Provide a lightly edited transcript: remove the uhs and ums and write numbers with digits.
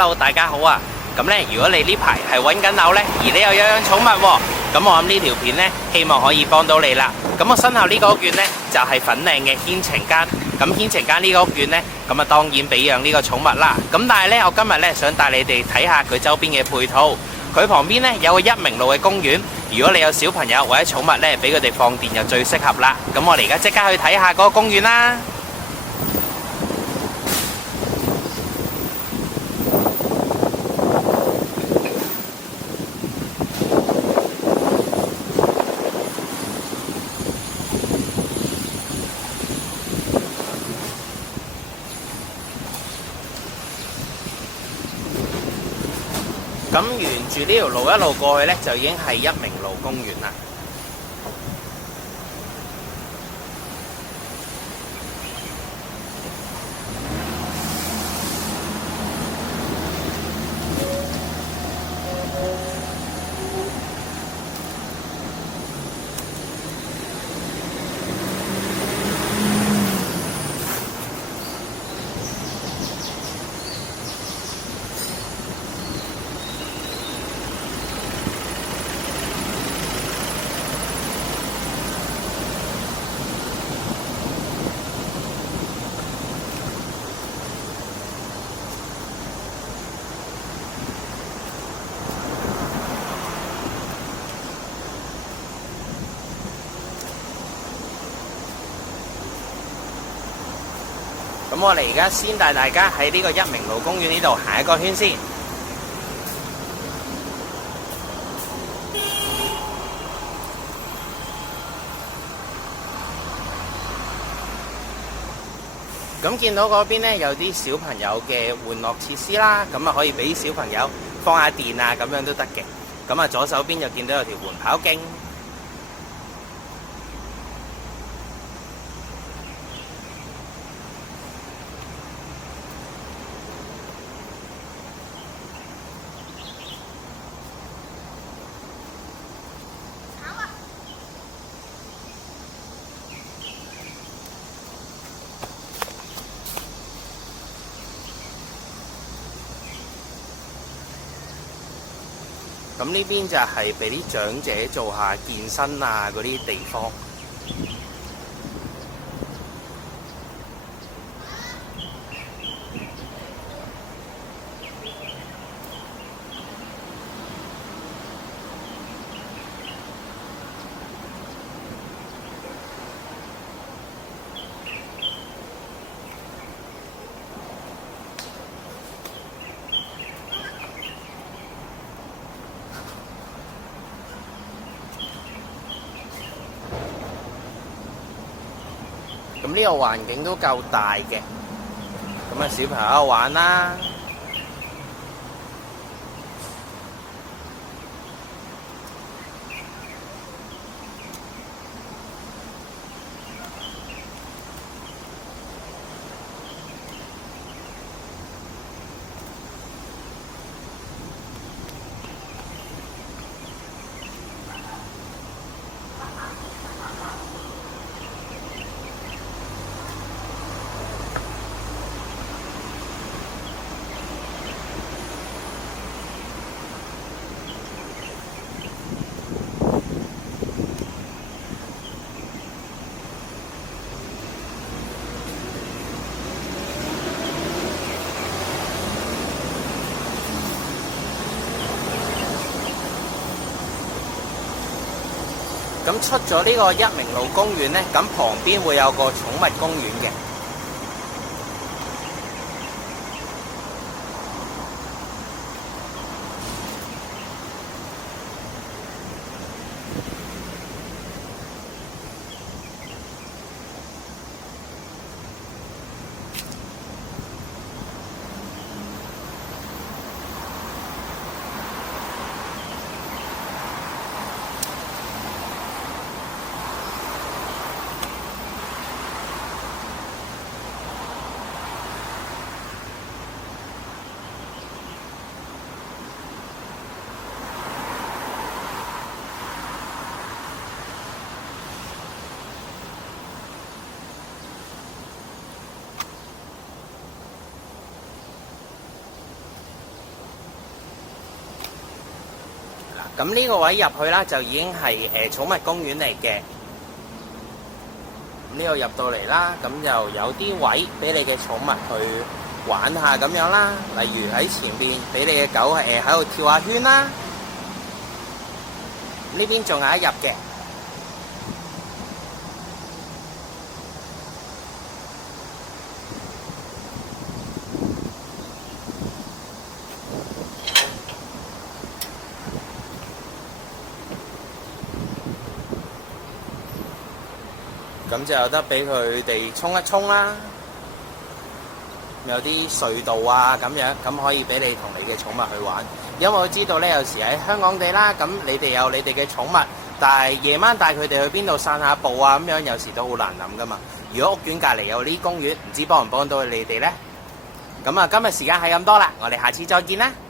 Hello，大家好啊！咁呢，如果你呢排係揾緊樓呢，而你又有養寵物喎，咁我諗呢條片呢，希望可以幫到你啦。咁我身後呢個屋苑呢，就係粉嶺嘅軒晴間。咁軒晴間呢個屋苑呢，咁啊當然俾養呢個寵物啦。咁但係呢，我今日呢，想帶你哋睇下佢周邊嘅配套。佢旁邊呢，有個一明路嘅公園。如果你有小朋友或者寵物呢，俾佢哋放電就最適合啦。咁我哋而家即刻去睇下嗰個公園啦。咁沿住呢條路一路過去呢，就已經係一明路公園啦。咁我哋而家先帶大家喺呢個一明路公園呢度行一個圈先。咁見到嗰邊呢，有啲小朋友嘅玩樂設施啦，咁啊可以俾小朋友放下電啊，咁樣都得嘅。咁啊左手邊就見到有條緩跑徑。咁呢邊就係俾啲長者做下健身啊嗰啲地方。咁呢個環境都夠大嘅，咁啊小朋友喺度玩啦。咁出咗呢個一明路公園呢，咁旁邊會有個寵物公園嘅。咁呢個位入去啦，就已經係寵物公園嚟嘅。呢度入到嚟啦，咁就有啲位俾你嘅寵物去玩下咁樣啦。例如喺前邊俾你嘅狗喺度跳下圈啦。呢邊仲有一入嘅。咁就有得俾佢哋沖一沖啦，有啲隧道啊咁樣，咁可以俾你同你嘅寵物去玩。因為我知道咧，有時喺香港地啦，咁你哋有你哋嘅寵物，但係夜晚帶佢哋去邊度散下步啊咁樣，有時都好難諗噶嘛。如果屋苑隔離有呢啲公園，唔知幫唔幫到你哋呢？咁啊，今日時間係咁多啦，我哋下次再見啦〜